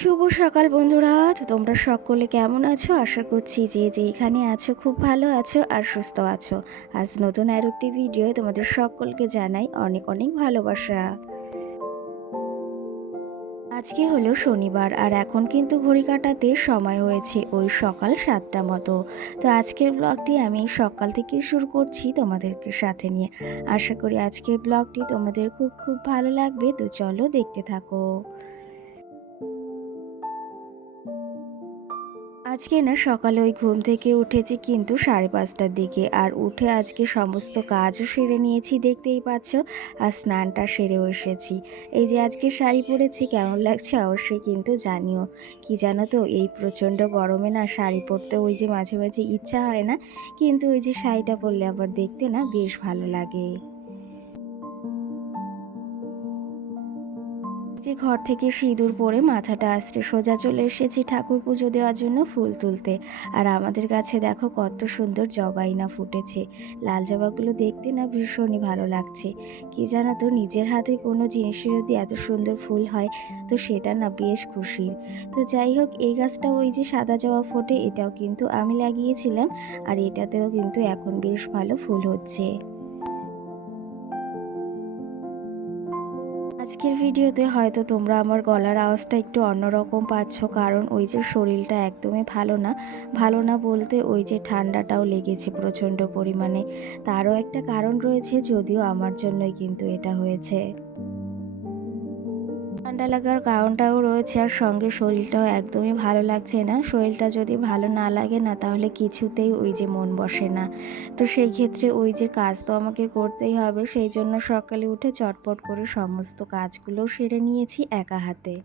শুভ সকাল বন্ধুরা। তো তোমরা সকলে কেমন আছো? আশা করছি যে যেখানে আছো খুব ভালো আছো আর সুস্থ আছো। আজ নতুন আর একটি ভিডিও তোমাদের সকলকে জানাই অনেক অনেক ভালোবাসা। আজকে হলো শনিবার আর এখন কিন্তু ঘড়ি কাটাতে সময় হয়েছে ওই সকাল 7টা মতো। তো আজকের ব্লগটি আমি সকাল থেকে শুরু করছি তোমাদেরকে সাথে নিয়ে। আশা করি আজকের ব্লগটি তোমাদের খুব খুব ভালো লাগবে। তো চলো দেখতে থাকো। আজকে না সকালে ওই ঘুম থেকে উঠেছি কিন্তু 5:30টার দিকে, আর উঠে আজকে সমস্ত কাজও সেরে নিয়েছি দেখতেই পাচ্ছ, আর স্নানটা সেরেও এসেছি। এই যে আজকে শাড়ি পরেছি, কেমন লাগছে অবশ্যই কিন্তু জানিও। কি জানো তো, এই প্রচণ্ড গরমে না শাড়ি পরতে ওই যে মাঝে মাঝে ইচ্ছা হয় না, কিন্তু ওই যে শাড়িটা পরলে আবার দেখতে না বেশ ভালো লাগে। যে ঘর থেকে সিঁদুর পরে মাথাটা আঁচড়ে সোজা চলে এসেছি ঠাকুর পুজো দেওয়ার জন্য ফুল তুলতে। আর আমাদের গাছে দেখো কত সুন্দর জবাই না ফুটেছে। লাল জবাগুলো দেখতে না ভীষণই ভালো লাগছে। কি জানো তো, নিজের হাতে কোনো জিনিসের যদি এত সুন্দর ফুল হয় তো সেটা না বেশ খুশির। তো যাই হোক, এই গাছটা ওই যে সাদা জবা ফোটে, এটাও কিন্তু আমি লাগিয়েছিলাম, আর এটাতেও কিন্তু এখন বেশ ভালো ফুল হচ্ছে। আজকের ভিডিওতে হয়তো তোমরা আমার গলার আওয়াজটা একটু অন্যরকম পাচ্ছ, কারণ ওই যে শরীরটা একদমই ভালো না। ভালো না বলতে ওই যে ঠান্ডাটাও লেগেছে প্রচণ্ড পরিমাণে। তারও একটা কারণ রয়েছে, যদিও আমার জন্যই কিন্তু এটা হয়েছে। ঠান্ডা লাগার কারণটাও রয়েছে, আর সঙ্গে শরীরটাও একদমই ভালো লাগছে না। শরীরটা যদি ভালো না লাগে না, তাহলে কিছুতেই ওই যে মন বসে না। তো সেই ক্ষেত্রে ওই যে কাজ তো আমাকে করতেই হবে, সেই জন্য সকালে উঠে চটপট করে সমস্ত কাজগুলোও সেরে নিয়েছি একা হাতে।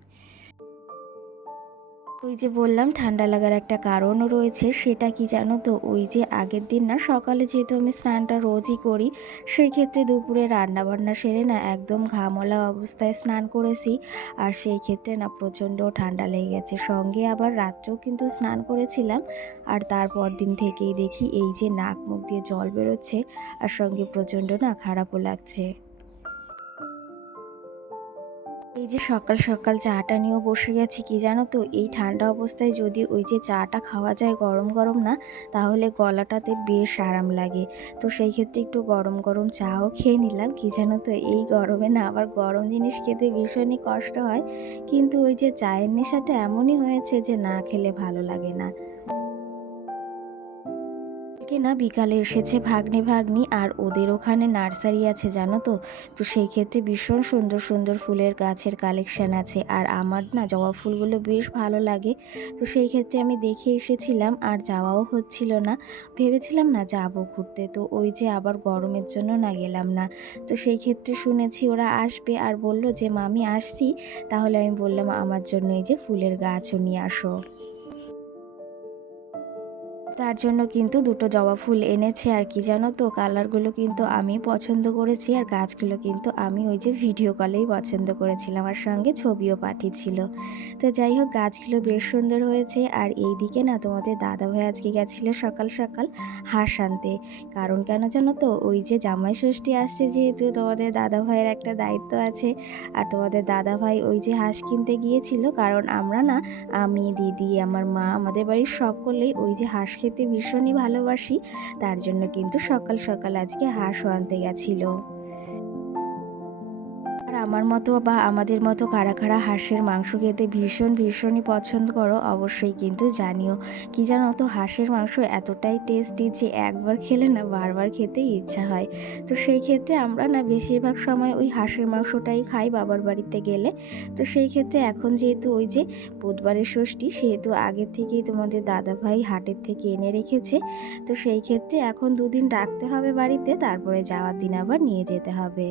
ওই যে বললাম ঠান্ডা লাগার একটা কারণও রয়েছে, সেটা কি জানো তো, ওই যে আগের দিন না সকালে যেহেতু আমি স্নানটা রোজই করি, সেই ক্ষেত্রে দুপুরে রান্না বান্না সেরে না একদম ঘামলা অবস্থায় স্নান করেছি। আর সেই ক্ষেত্রে না প্রচণ্ড ঠান্ডা লেগে গেছে, সঙ্গে আবার রাত্রেও কিন্তু স্নান করেছিলাম। আর তারপর দিন থেকেই দেখি এই যে নাক মুখ দিয়ে জল বেরোচ্ছে, আর সঙ্গে প্রচণ্ড না খারাপও লাগছে। এই যে সকাল সকাল চাটা নিয়েও বসে গেছি। কি জানো তো, এই ঠান্ডা অবস্থায় যদি ওই যে চাটা খাওয়া যায় গরম গরম না, তাহলে গলাটাতে বেশ আরাম লাগে। তো সেই ক্ষেত্রে একটু গরম গরম চাও খেয়ে নিলাম। কি জানো তো, এই গরমে না আবার গরম জিনিস খেতে ভীষণই কষ্ট হয়, কিন্তু ওই যে চায়ের নেশাটা এমনই হয়েছে যে না খেলে ভালো লাগে না। কালকে না বিকালে এসেছে ভাগ্নে ভাগ্নি, আর ওদের ওখানে নার্সারি আছে জানো তো। তো সেই ক্ষেত্রে ভীষণ সুন্দর সুন্দর ফুলের গাছের কালেকশন আছে, আর আমার না জবা ফুলগুলো বেশ ভালো লাগে। তো সেই ক্ষেত্রে আমি দেখে এসেছিলাম, আর যাওয়াও হচ্ছিল না। ভেবেছিলাম না যাব ঘুরতে, তো ওই যে আবার গরমের জন্য না গেলাম না। তো সেই ক্ষেত্রে শুনেছি ওরা আসবে, আর বলল যে মামি আসছি। তাহলে আমি বললাম আমার জন্য এই যে ফুলের গাছও নিয়ে আসো। তার জন্য কিন্তু দুটো জবা ফুল এনেছে। আর কি জানো তো, কালারগুলো কিন্তু আমি পছন্দ করেছি, আর গাছগুলো কিন্তু আমি ওই যে ভিডিও কলেই পছন্দ করেছিলাম, আর সঙ্গে ছবিও পাঠিয়েছিল। তো যাই হোক, গাছগুলো বেশ সুন্দর হয়েছে। আর এই দিকে না তোমাদের দাদাভাই আজকে গেছিল সকাল সকাল হাঁস আনতে। কারণ কেন জানো তো, ওই যে জামাই ষষ্ঠী আসছে, যেহেতু তোমাদের দাদাভাইয়ের একটা দায়িত্ব আছে। আর তোমাদের দাদাভাই ওই যে হাঁস কিনতে গিয়েছিল, কারণ আমরা না, আমি, দিদি, আমার মা, আমাদের বাড়ির সকলেই ওই যে হাঁস খেতে ভীষণই ভালোবাসি। তার জন্য কিন্তু সকাল সকাল আজকে হাঁসও আনতে গেছিল। আর আমার মতো বা আমাদের মতো কারা কারা হাঁসের মাংস খেতে ভীষণই পছন্দ করো অবশ্যই কিন্তু জানিও। কি জানো তো, হাঁসের মাংস এতটাই টেস্টি যে একবার খেলে না বারবার খেতেই ইচ্ছা হয়। তো সেই ক্ষেত্রে আমরা না বেশিরভাগ সময় ওই হাঁসের মাংসটাই খাই বাবার বাড়িতে গেলে। তো সেই ক্ষেত্রে এখন যেহেতু ওই যে বুধবারের ষষ্ঠী, সেহেতু আগের থেকেই তোমাদের দাদাভাই হাটের থেকে এনে রেখেছে। তো সেই ক্ষেত্রে এখন 2 দিন রাখতে হবে বাড়িতে, তারপরে যাওয়ার দিন আবার নিয়ে যেতে হবে।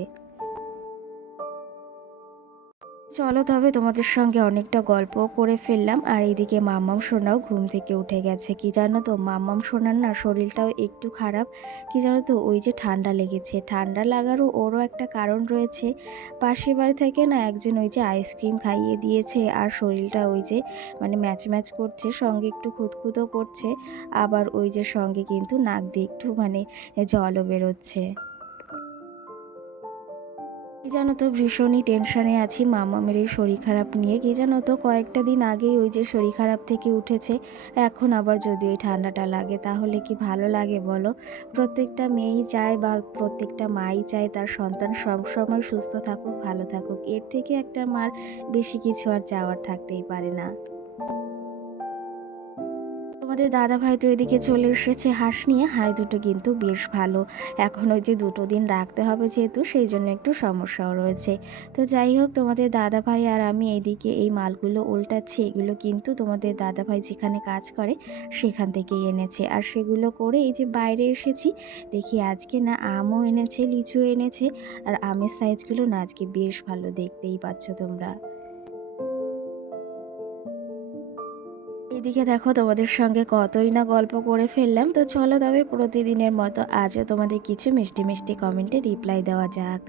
চলো তবে, তোমাদের সঙ্গে অনেকটা গল্পও করে ফেললাম, আর এইদিকে মাম্মাম সোনাও ঘুম থেকে উঠে গেছে। কি জানো তো, মাম্মাম সোনার না শরীরটাও একটু খারাপ। কি জানো তো, ওই যে ঠান্ডা লেগেছে, ঠান্ডা লাগারও ওরও একটা কারণ রয়েছে। পাশের বাড়ি থেকে না একজন ওই যে আইসক্রিম খাইয়ে দিয়েছে, আর শরীরটা ওই যে মানে ম্যাচ ম্যাচ করছে, সঙ্গে একটু খুঁতখুঁতো করছে। আবার ওই যে সঙ্গে কিন্তু নাক দিয়ে একটু মানে জলও বেরোচ্ছে। কি জানো তো ভীষণই টেনশানে আছি মামামের এই শরীর খারাপ নিয়ে। কি জানো তো কয়েকটা দিন আগেই ওই যে শরীর খারাপ থেকে উঠেছে, এখন আবার যদি ওই ঠান্ডাটা লাগে তাহলে কি ভালো লাগে বলো? প্রত্যেকটা মেয়েই চায় বা প্রত্যেকটা মাই চায় তার সন্তান সবসময় সুস্থ থাকুক, ভালো থাকুক। এর থেকে একটা মার বেশি কিছু আর চাওয়ার থাকতেই পারে না। তোমাদের দাদাভাই তো এদিকে চলে এসেছে হাঁস নিয়ে। হাঁস দুটো কিন্তু বেশ ভালো। এখন ওই যে 2 দিন রাখতে হবে যেহেতু, সেই জন্য একটু সমস্যাও রয়েছে। তো যাই হোক, তোমাদের দাদাভাই আর আমি এদিকে এই মালগুলো উল্টাচ্ছি। এগুলো কিন্তু তোমাদের দাদাভাই যেখানে কাজ করে সেখান থেকেই এনেছে। আর সেগুলো করে এই যে বাইরে এসেছি, দেখি আজকে না আমও এনেছে, লিচুও এনেছে। আর আমের সাইজগুলো না আজকে বেশ ভালো, দেখতেই পাচ্ছ তোমরা। এদিকে দেখো তোমাদের সঙ্গে কতই না গল্প করে ফেললাম। তো চলো তবে প্রতিদিনের মতো আজও তোমাদের কিছু মিষ্টি মিষ্টি কমেন্টে রিপ্লাই দেওয়া যাক।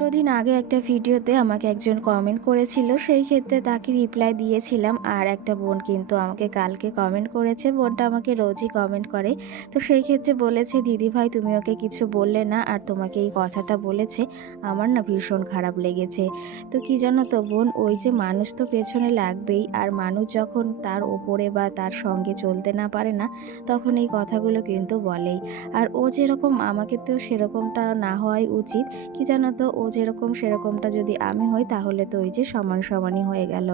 2 দিন আগে একটা ভিডিওতে আমাকে একজন কমেন্ট করেছিল, সেই ক্ষেত্রে তাকে রিপ্লাই দিয়েছিলাম। আর একটা বোন কিন্তু আমাকে কালকে কমেন্ট করেছে, বোনটা আমাকে রোজই কমেন্ট করে। তো সেই ক্ষেত্রে বলেছে, দিদিভাই তুমি ওকে কিছু বললে না আর তোমাকে এই কথাটা বলেছে, আমার না ভীষণ খারাপ লেগেছে। তো কি জানো তো বোন, ওই যে মানুষ তো পেছনে লাগবেই, আর মানুষ যখন তার ওপরে বা তার সঙ্গে চলতে না পারে না, তখন এই কথাগুলো কিন্তু বলেই। আর ও যেরকম আমাকে তো সেরকমটা না হওয়াই উচিত। কি জানো তো, ও যেরকম সেরকমটা যদি আমি হই তাহলে তো ওই যে সমান সমানই হয়ে গেল।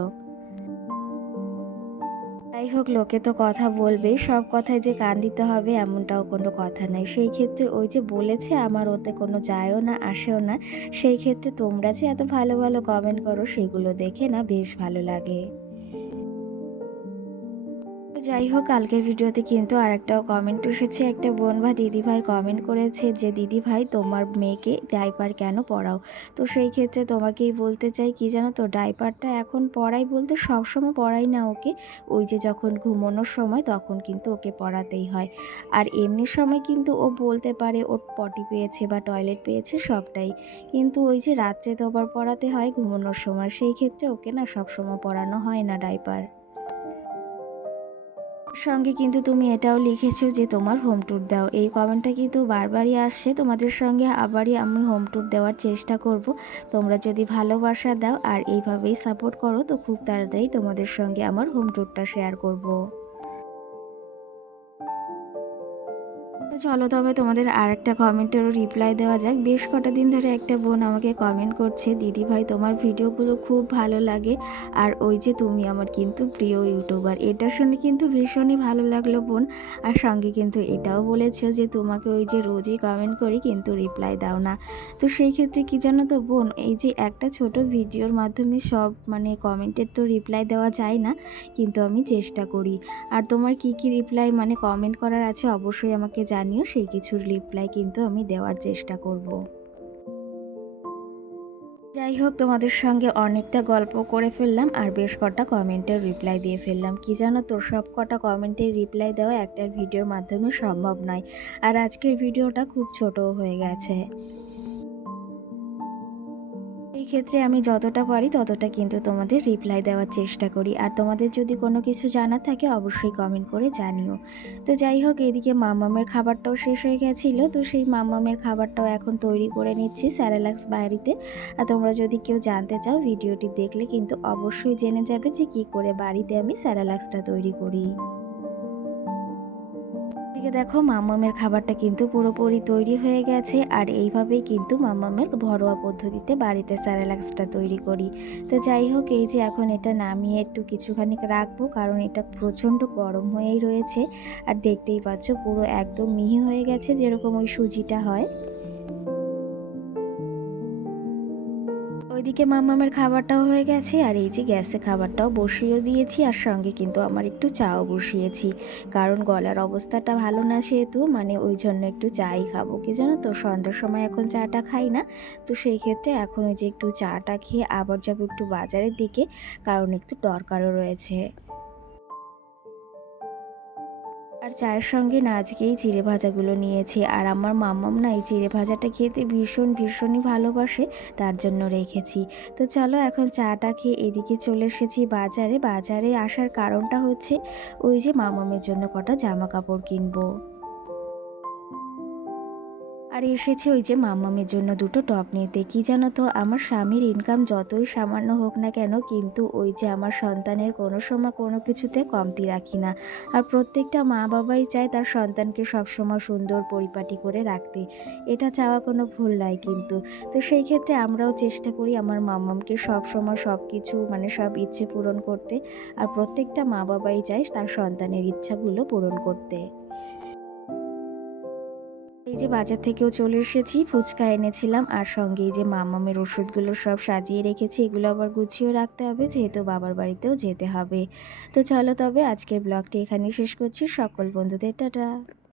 যাই হোক, লোকে তো কথা বলবেই, সব কথায় যে কান দিতে হবে এমনটাও কোনো কথা নাই। সেই ক্ষেত্রে ওই যে বলেছে, আমার ওতে কোনো যায়ও না আসেও না। সেই ক্ষেত্রে তোমরা যে এত ভালো ভালো কমেন্ট করো সেগুলো দেখে না বেশ ভালো লাগে। তো যাই হোক, কালকের ভিডিওতে কিন্তু আরেকটাও কমেন্ট এসেছে। একটা বোন বা দিদিভাই কমেন্ট করেছে যে, দিদিভাই তোমার মেয়েকে ডাইপার কেন পরাও? তো সেই ক্ষেত্রে তোমাকেই বলতে চাই, কি জানো তো, ডাইপারটা এখন পরাই বলতে সবসময় পরাই না ওকে। ওই যে যখন ঘুমানোর সময় তখন কিন্তু ওকে পরাতেই হয়। আর এমনি সময় কিন্তু ও বলতে পারে ওর পটি পেয়েছে বা টয়লেট পেয়েছে সবটাই। কিন্তু ওই যে রাত্রে তো আবার পরাতে হয় ঘুমানোর সময়, সেই ক্ষেত্রে ওকে না সবসময় পরানো হয় না ডাইপার। সঙ্গে কিন্তু তুমি এটাও লিখেছো যে তোমার হোম ট্যুর দাও। এই কমেন্টটা কিন্তু বারবারই আসছে। তোমাদের সঙ্গে আবারই আমি হোম ট্যুর দেওয়ার চেষ্টা করব। তোমরা যদি ভালোবাসা দাও আর এইভাবেই সাপোর্ট করো, তো খুব তাড়াতাড়ি তোমাদের সঙ্গে আমার হোম ট্যুরটা শেয়ার করব। তো চলো তবে তোমাদের আরেকটা কমেন্টেরও রিপ্লাই দেওয়া যাক। বেশ কটা দিন ধরে একটা বোন আমাকে কমেন্ট করছে, দিদিভাই তোমার ভিডিওগুলো খুব ভালো লাগে, আর ওই যে তুমি আমার কিন্তু প্রিয় ইউটিউবার। এটা শুনে কিন্তু ভীষণই ভালো লাগলো বোন। আর সঙ্গে কিন্তু এটাও বলেছো যে তোমাকে ওই যে রোজই কমেন্ট করি কিন্তু রিপ্লাই দাও না। তো সেই ক্ষেত্রে কি জানো তো বোন, এই যে একটা ছোট ভিডিওর মাধ্যমে সব মানে কমেন্টের তো রিপ্লাই দেওয়া যায় না, কিন্তু আমি চেষ্টা করি। আর তোমার কি কি রিপ্লাই মানে কমেন্ট করার আছে অবশ্যই আমাকে জানিও, সেই কিছুর রিপ্লাই কিন্তু আমি দেওয়ার চেষ্টা করব। যাই হোক, তোমাদের সঙ্গে অনেকটা গল্প করে ফেললাম আর বেশ কটা কমেন্টের রিপ্লাই দিয়ে ফেললাম। কি জানো তো, সব কটা কমেন্টের রিপ্লাই দেওয়া একটা ভিডিওর মাধ্যমে সম্ভব নয়। আর আজকের ভিডিওটা খুব ছোটও হয়ে গেছে। এই ক্ষেত্রে আমি যতটা পারি ততটা কিন্তু তোমাদের রিপ্লাই দেওয়ার চেষ্টা করি। আর তোমাদের যদি কোনো কিছু জানার থাকে অবশ্যই কমেন্ট করে জানিও। তো যাই হোক, এদিকে মামামের খাবারটাও শেষ হয়ে গেছিলো, তো সেই মামামের খাবারটাও এখন তৈরি করে নিচ্ছি স্যারেলাক্স বাড়িতে। আর তোমরা যদি কেউ জানতে চাও, ভিডিওটি দেখলে কিন্তু অবশ্যই জেনে যাবে যে কী করে বাড়িতে আমি স্যারেলাক্সটা তৈরি করি। এদিকে দেখো, মামামের খাবারটা কিন্তু পুরোপুরি তৈরি হয়ে গেছে। আর এইভাবেই কিন্তু মামামের ঘরোয়া পদ্ধতিতে বাড়িতে স্যারেলাক্সটা তৈরি করি। তো যাই হোক, এই যে এখন এটা নামিয়ে একটু কিছুখানি রাখবো, কারণ এটা প্রচণ্ড গরম হয়েই রয়েছে। আর দেখতেই পাচ্ছ পুরো একদম মিহি হয়ে গেছে, যেরকম ওই সুজিটা হয়। ওইদিকে মামামের খাবারটাও হয়ে গেছে, আর এই যে গ্যাসে খাবারটাও বসিয়ে দিয়েছি, আর সঙ্গে কিন্তু আমার একটু চাও বসিয়েছি। কারণ গলার অবস্থাটা ভালো না, সেহেতু মানে ওই জন্য একটু চাই খাবো। কি জানো তো, সন্ধ্যার সময় এখন চাটা খাই না। তো সেই ক্ষেত্রে এখন ওই যে একটু চাটা খেয়ে আবার যাবো একটু বাজারের দিকে, কারণ একটু দরকারও রয়েছে। আর চায়ের সঙ্গে না আজকে এই চিড়ে ভাজাগুলো নিয়েছি। আর আমার মাম্মাম না এই চিড়ে ভাজাটা খেতে ভীষণই ভালোবাসে, তার জন্য রেখেছি। তো চলো এখন চাটা খেয়ে এদিকে চলে এসেছি বাজারে। বাজারে আসার কারণটা হচ্ছে ওই যে মাম্মামের জন্য কটা জামা কাপড় কিনবো। আর এসেছি ওই যে মাম্মামের জন্য দুটো টপ নিতে। কি জানো তো, আমার স্বামীর ইনকাম যতই সামান্য হোক না কেন, কিন্তু ওই যে আমার সন্তানের কোনো সময় কোনো কিছুতে কমতি রাখি না। আর প্রত্যেকটা মা বাবাই চায় তার সন্তানকে সবসময় সুন্দর পরিপাটি করে রাখতে। এটা চাওয়া কোনো ভুল নাই কিন্তু। তো সেই ক্ষেত্রে আমরাও চেষ্টা করি আমার মাম্মামকে সবসময় সব কিছু মানে সব ইচ্ছে পূরণ করতে। আর প্রত্যেকটা মা বাবাই চায় তার সন্তানের ইচ্ছাগুলো পূরণ করতে। এই যে বাজার থেকেও চলে এসেছি, ফুচকা এনেছিলাম আর সঙ্গে এই যে মামামের ওষুধগুলো সব সাজিয়ে রেখেছি, এগুলো আবার গুছিয়েও রাখতে হবে যেহেতু বাবার বাড়িতেও যেতে হবে। তো চলো তবে আজকের ব্লগটি এখানেই শেষ করছি। সকল বন্ধুদের টাটা।